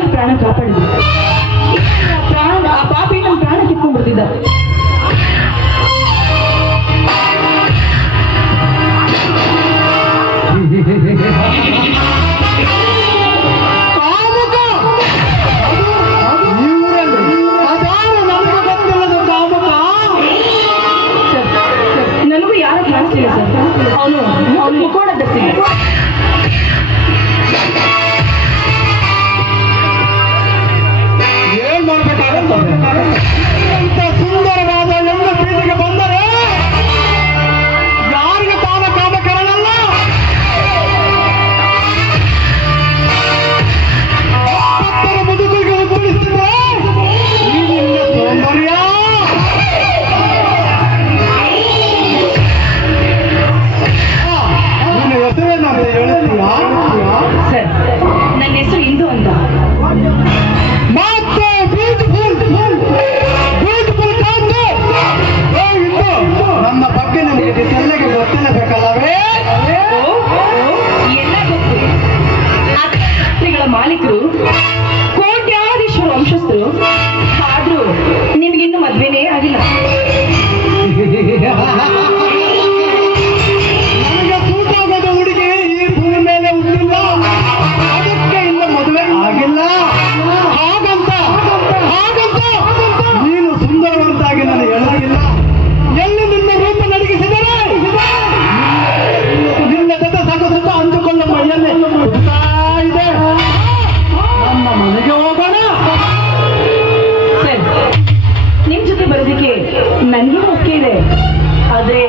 ನನ್ನ ಪ್ರಾಣ ಕಾಪಾಡಿದ್ರು. ಆ ಪಾಪಿ ನನ್ನ ಪ್ರಾಣ ಕಿತ್ಕೊಂಡ್ಬಿಡ್ತಿದ್ದ. ನನಗೂ ಯಾರು ಕಾಣಿಸ್ತಿಲ್ಲ ಸರ್. ಅವನು ಮುಖೋಡ ಧರಿಸಿದ್ದ. ಏನ್ ಮಾಡ್ಬೇಕಾಗುತ್ತದೆ? ಇಂಥ ಸುಂದರವಾದ ಹೆಣ್ಣು ಬೀದಿಗೆ ಬಂದರೆ ಯಾರಿಗೆ ತಾನ ಕಾಮಕರನಲ್ಲ? ಭಕ್ತರ ಬದುಕಿಗೆ ಉತ್ತರಿಸಿದೆ ಈ ನಿನ್ನ ಸೌಂದರ್ಯ. ನಿನ್ನ ಹೆಸರೇನಂತ ಹೇಳ್ತೀಯಾ? ಸರ್, ನನ್ನ ಹೆಸರು ಇಂದು ಅಂತ. ನನ್ನ ಬಗ್ಗೆ ನನಗೆ ಚೆನ್ನಾಗಿ ಗೊತ್ತಿರಬೇಕಲ್ಲವೇ? ಎಲ್ಲ ಗೊತ್ತು. ಆಸ್ತಿಗಳ ಮಾಲೀಕರು, ಕೋಟ್ಯಾಧೀಶ್ವರ ವಂಶಸ್ಥರು. ಆದ್ರೂ ನಿಮ್ಗಿನ್ನೂ ಮದ್ವೆನೇ ಆಗಿಲ್ಲ. ನನಗೆ ಸೂಟಾಗದ ಹುಡುಗಿ ಈ ಭೂಮಿ ಮೇಲೆ ಹುಟ್ಟಿಲ್ಲ, ಅದಕ್ಕೆ ಇನ್ನು ಮದುವೆ ಆಗಿಲ್ಲ. ಹಾಗಂತ ನೀನು ಸುಂದರವಂತಾಗಿ ನನಗೆ ಹೇಳುತ್ತಿಲ್ಲ. ಎಲ್ಲಿ ನಿನ್ನ ರೂಪ ನಡಗಿಸಿದರೆ ನಿನ್ನ ಜೊತೆ ಸಗಸುತ್ತ ಅಂದುಕೊಳ್ಳ ಮೈಯಲ್ಲಿ ಹುಡುಕ್ತಾ ಇದೆ. ನನ್ನ ಮನೆಗೆ ಹೋಗೋಣ. ಸರ್, ನಿಮ್ ಜೊತೆ ಬರೋದಕ್ಕೆ ನನಗೆ ಒಪ್ಪಿಗೆ ಇದೆ. ಆದ್ರೆ